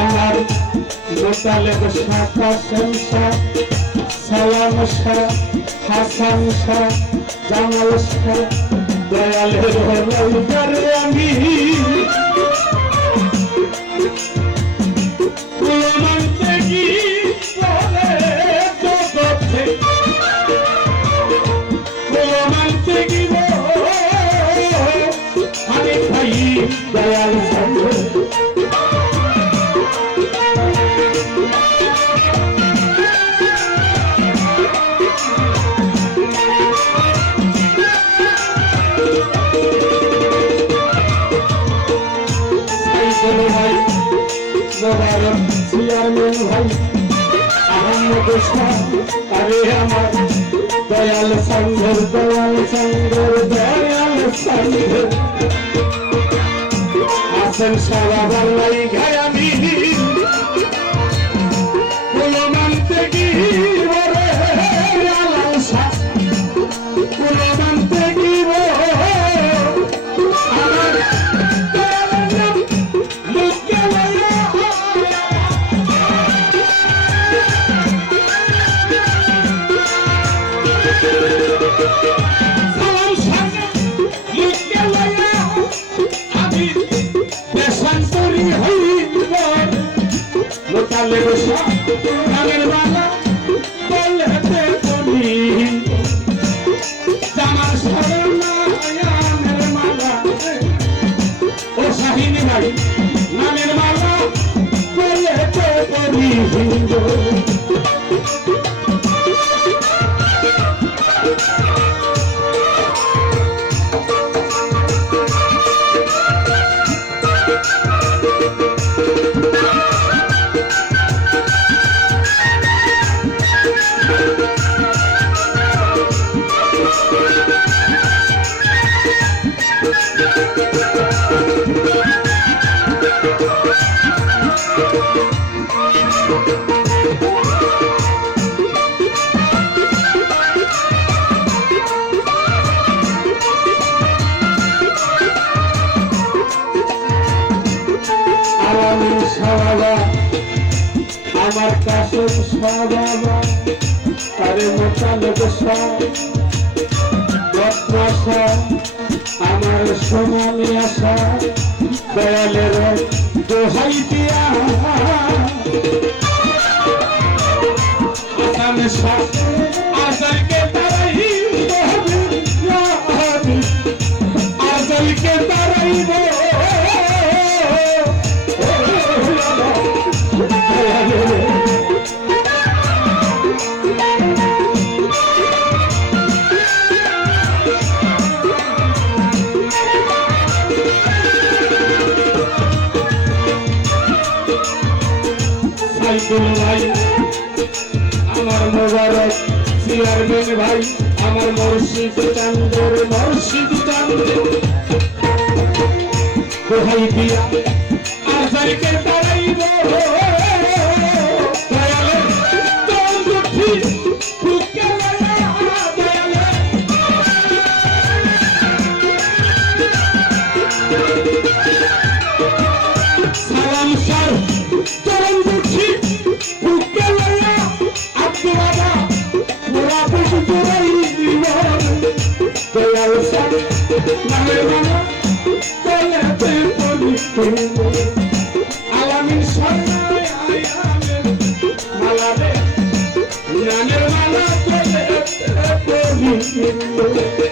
আমার শাখা সংসার সালাম শাহ হাসান শাহ জামাল শাহ দয়ালের আমি। চেয়ারম্যান ভাই আহমদ শাহ আরে আমার দয়াল সঙ্গের দয়াল সঙ্গের দয়াল সঙ্গের আসেন সারা বাংলায় ঘায়ামি। আমার কাছে আরে মোতালেব বদমাসা আমার সোনালি আশা দয়ালের দোহাই দিয়া। আসামে সব সাইকেল ভাই। আমার মোবারক সিয়ারবেন ভাই, আমার মর্শিদ চান্দর মর্শিদ চান্দর। দোহাই দিয়া আজারকে তারাইব আলামিন সরকারে আয়ামের মালারে জ্ঞানের মালা চলে পবিত্র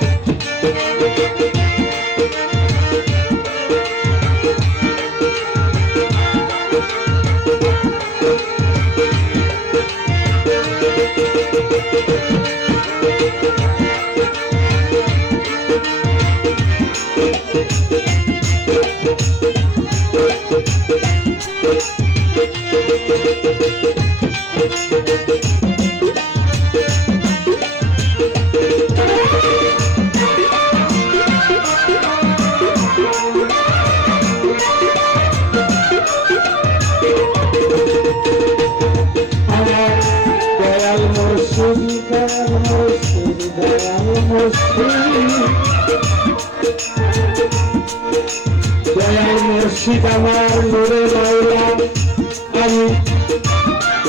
দয়াল মুর্শিদ আমার নূরে মাওলা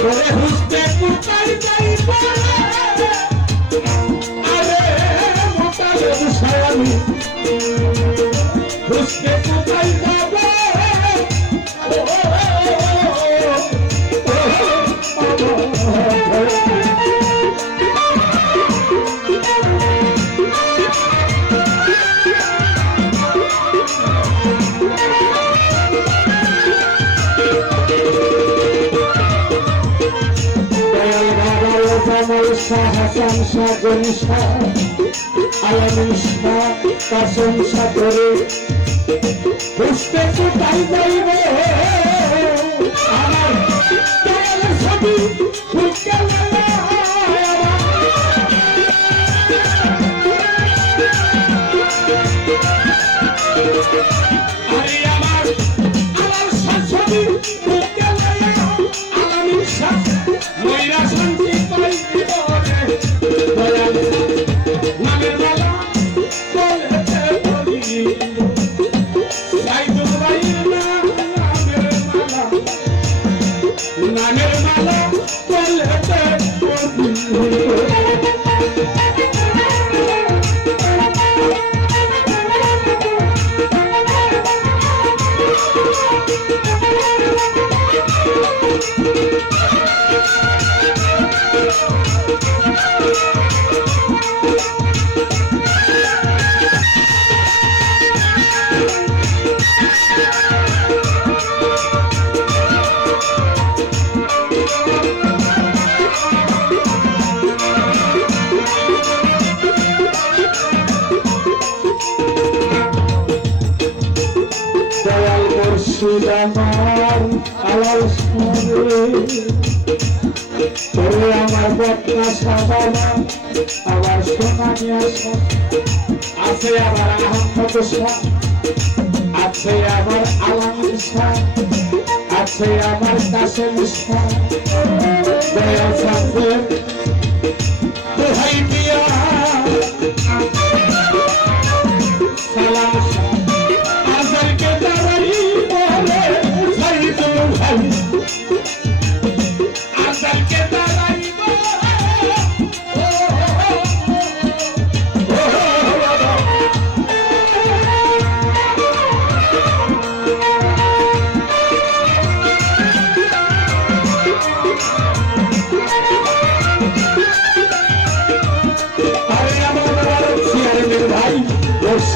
Valeu! হাসান শাহ গনিষ্ঠা আয়ানিষ্ঠা কাসম শাহ করে পুষ্পে তো তাই যাইবে আমার বটনা সাবানা আমার সোনামিয়া আছে আবার আহম্মদ শাহ আছে আবার আলাম শাহ আছে আমার কাশেম শাহ দয়া সাহেব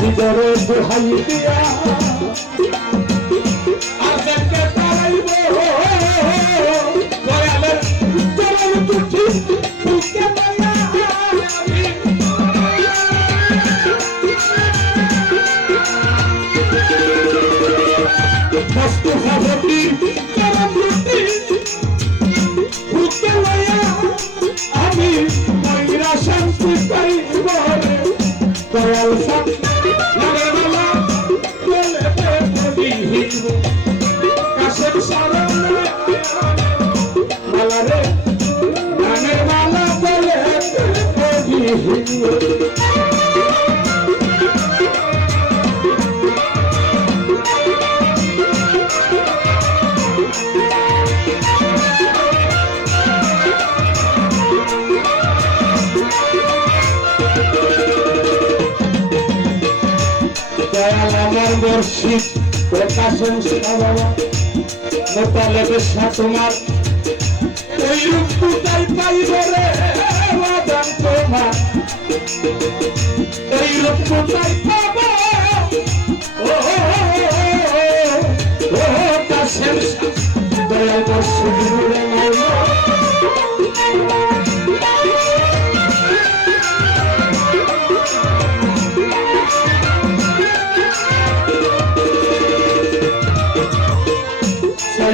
নিজের দোহাই দিয়া মুর্শিদ প্রকাশন বাবা মোতালেবে তোমার ওই মুর্শিদ